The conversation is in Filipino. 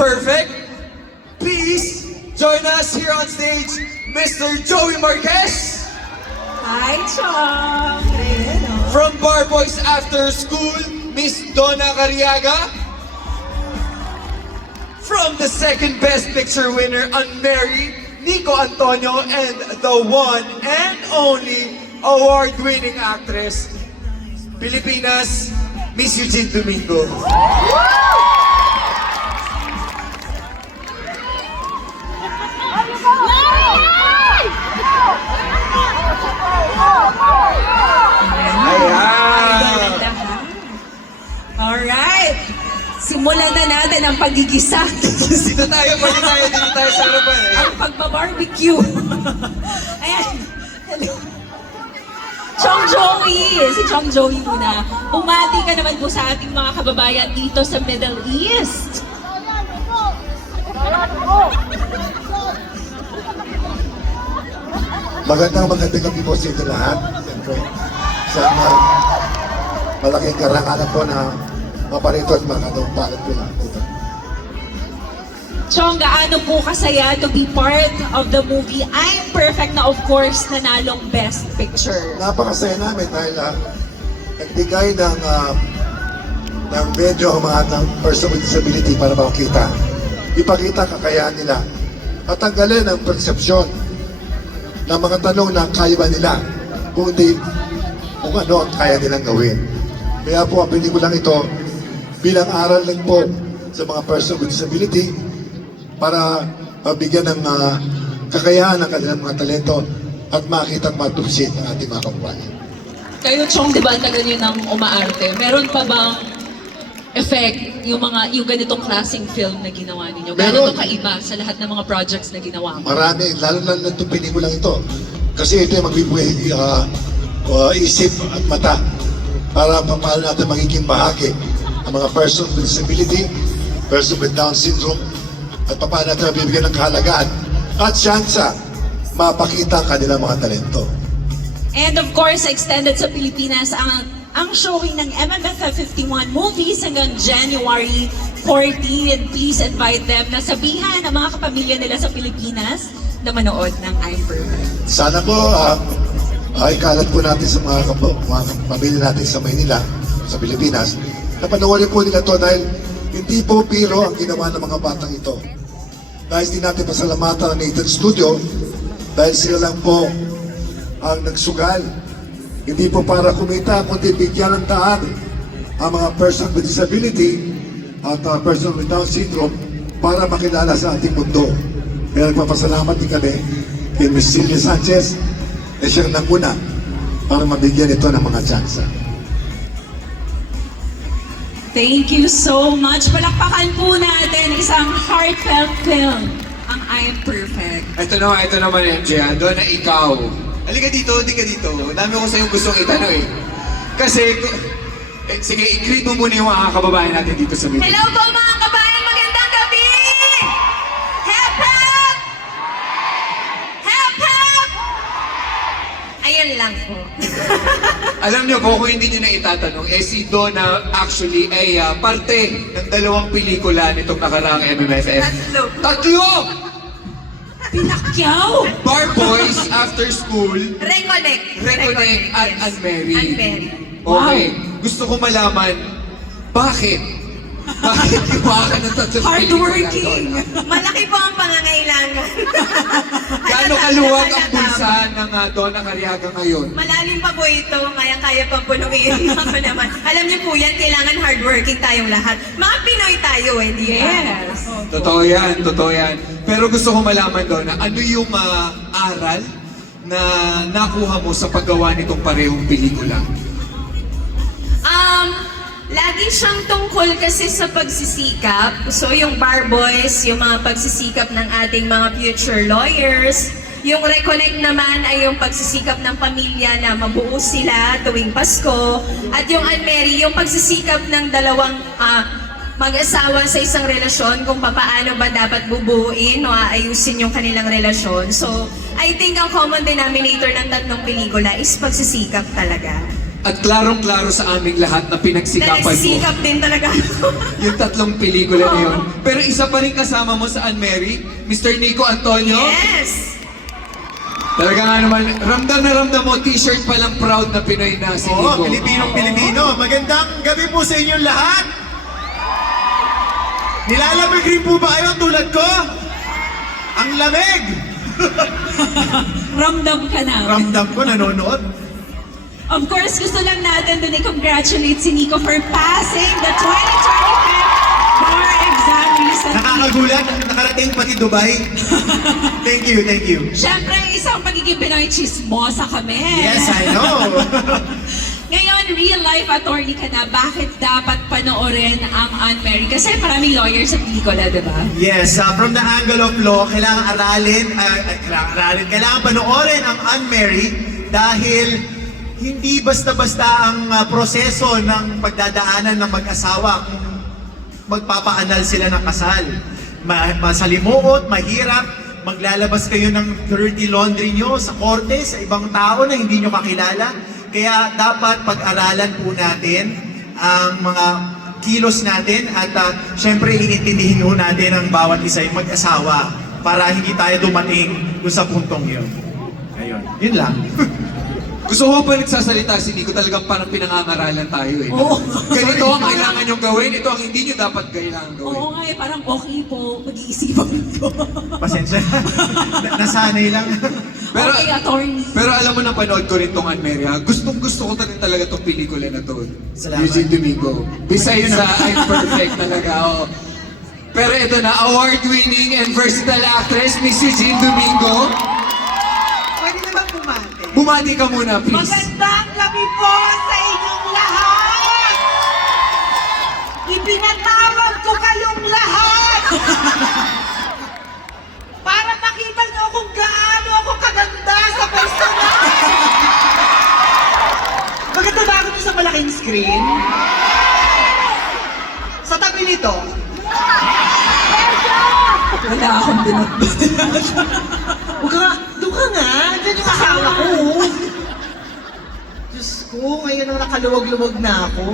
Perfect. Please join us here on stage, Mr. Joey Marquez. Hi, Chong! Ayan, oh. From Bar Boys After School, Miss Donna Cariaga. From the second Best Picture winner, Unmarried, Nico Antonio, and the one and only award-winning actress, Pilipinas, Miss Eugene Domingo. Ayan! Alright! Simulan na natin ang pagigisa. Dito tayo sa harapan. Ang pagbabarbecue. Ayan. Hello. Chong Joey! Si Chong Joey muna. Umati ka naman po sa ating mga kababayan dito sa Middle East. Magandang gabi po sa inyo lahat. Siyempre, sa malaking karangalan po na maparito at makatawang palad po lahat dito. Chong, gaano po kasaya to be part of the movie I'm Perfect na of course nanalong Best Picture. Napakasaya namin dahil nagbigay ng medyo ang mga ng person with disability para makita. Ipakita kakayahan nila at tanggalin ang persepsyon ng mga tanong na kaya ba nila kundi kung ano ang kaya nilang gawin. Kaya po ang pelikulang ito bilang aral lang po sa mga person with disability para mabigyan ng kakayahan ng kanilang mga talento at makita at matupsit ang ating mga kababayan. Kayo, Chong, di ba tagal yun ng umaarte? Meron pa bang effect yung ganitong klaseng film na ginawa ninyo? Gano'n Meron. to kaiba sa lahat ng mga projects na ginawa mo? Marami, lalo na itong pelikulang ito. Kasi ito yung magbibuhay isip at mata para paano natin magiging bahagi ang mga person with disability, person with Down syndrome, at paano natin mabibigyan ng kahalagaan at syansa mapakita ang kanilang mga talento. And of course, extended sa Pilipinas ang showing ng MMFF 51 movies hanggang January 14. And please invite them na sabihan ang mga kapamilya nila sa Pilipinas na manood ng I'm Perfect. Sana po ikalat po natin sa mga pamilya natin sa Maynila, sa Pilipinas, na panoorin po nila to dahil hindi po biro ang ginawa ng mga batang ito. Dahil hindi natin pasalamatan ang Nathan Studio dahil sila lang po ang nagsugal. Hindi po para kumita, kundi bigyan ng daan ang mga person with disability at person with Down syndrome para makilala sa ating mundo. Kaya nagpapasalamat din kami kay Ms. Silvia Sanchez na siyang nanguna para mabigyan ito ng mga tsansa. Thank you so much. Palakpakan po natin isang heartfelt film, ang I'm Perfect. Ito naman, MJ. Doon na ikaw. Halika dito, di ka dito. Dami ko sa'yo gustong itanong eh. Kasi, sige, i-greet mo muna yung mga kababayan natin dito sa meeting. Hello po mga kabayan, magandang gabi! Hep hep! Hep hep! Ayun lang po. Alam niyo po, kung hindi niyo na itatanong, si Donna actually ay parte ng dalawang pelikula nitong nakaraang MMFF. Tatlo! Pinakyaw! Bar Boys After School, Reconnect. at Unmarried. Unmarried. Okay, gusto ko malaman, bakit? Bakit gumawa ka ng tatlong Hardworking! Malaki po ang pangangailangan. Gaano kaluwag ang bulsa ng Donna Cariaga ngayon? Malalim pa po ito, kaya pang punuin ako naman. Alam niyo po yan, kailangan hardworking tayong lahat. Mga Pinoy tayo eh, di ba? Yes! Totoo yan. Pero gusto ko malaman, Donna, ano yung aral na nakuha mo sa paggawa nitong parehong pelikula? Lagi siyang tungkol kasi sa pagsisikap. So yung Bar Boys, yung mga pagsisikap ng ating mga future lawyers. Yung Reconnect naman ay yung pagsisikap ng pamilya na mabuo sila tuwing Pasko. At yung Unmarried, yung pagsisikap ng dalawang mag-asawa sa isang relasyon kung paano ba dapat bubuuin o aayusin yung kanilang relasyon. So, I think ang common denominator ng tatlong pelikula is pagsisikap talaga. At klarong-klaro sa aming lahat na pinagsikapan mo Nagsisikap din talaga. yung 3 pelikula na yun. Pero isa pa rin kasama mo sa Anne Mary, Mr. Nico Antonio. Yes! Talaga nga naman, ramdam na ramdam mo, t-shirt pa lang proud na Pinoy na si Nico. Oo, Pilipinong-Pilipino. Magandang gabi po sa inyong lahat. Nilalamig rin po ba kayo tulad ko? Ang lamig! Ramdam ka na. Ramdam ko, nanonood. Of course, gusto lang natin din i-congratulate si Nico for passing the 2025 bar exam recently. Nakakagulat, nakarating pati Dubai. Thank you, thank you. Siyempre, isang pagiging Pinoy chismosa kami. Yes, I know. Ngayon, real life attorney ka na, bakit dapat panoorin ang Anne Mary? Kasi maraming lawyers sa pelikula, di ba? Yes, from the angle of law, kailangan kailangan panoorin ang Anne Mary dahil hindi basta-basta ang proseso ng pagdadaanan ng mag-asawa kung magpapaanal sila ng kasal. Masalimuot, mahirap, maglalabas kayo ng dirty laundry nyo sa korte, sa ibang tao na hindi nyo kakilala. Kaya dapat pag-aralan po natin ang mga kilos natin at syempre iintindihin po natin ang bawat isa yung mag-asawa para hindi tayo dumating doon sa puntong yun. Ayun, yun lang. Gusto ko pa nagsasalita si Nico, talagang parang pinangangaralan tayo eh. Oo. Ganito ang kailangan nyo gawin, ito ang hindi nyo dapat kailangan gawin. Oo nga eh, parang okay po, mag-iisipan ko. Pasensya. Nasanay lang. Pero, Okay, attorney. pero alam mo na panood ko rin tong Anne Mary ha. Gusto ko talaga tong pelikula na to. Salamat. Eugene Domingo. Besides sa I'm Perfect talaga. Oh. Pero ito na, award-winning and versatile actress, Miss Eugene Domingo. Pwede naman bumati. Bumati ka muna, please. Magandang gabi po sa inyong lahat! Ipinatawag ko kayong lahat! Para makita niyo kung gaano ako kaganda sa personal! Maganda ba ako dun sa malaking screen? Sa tabi nito? Wala akong binatbat. Huwag ka, doon ka nga. Diyan yung asawa ko. Diyos ko, ngayon ang nakaluwag-luwag na ako.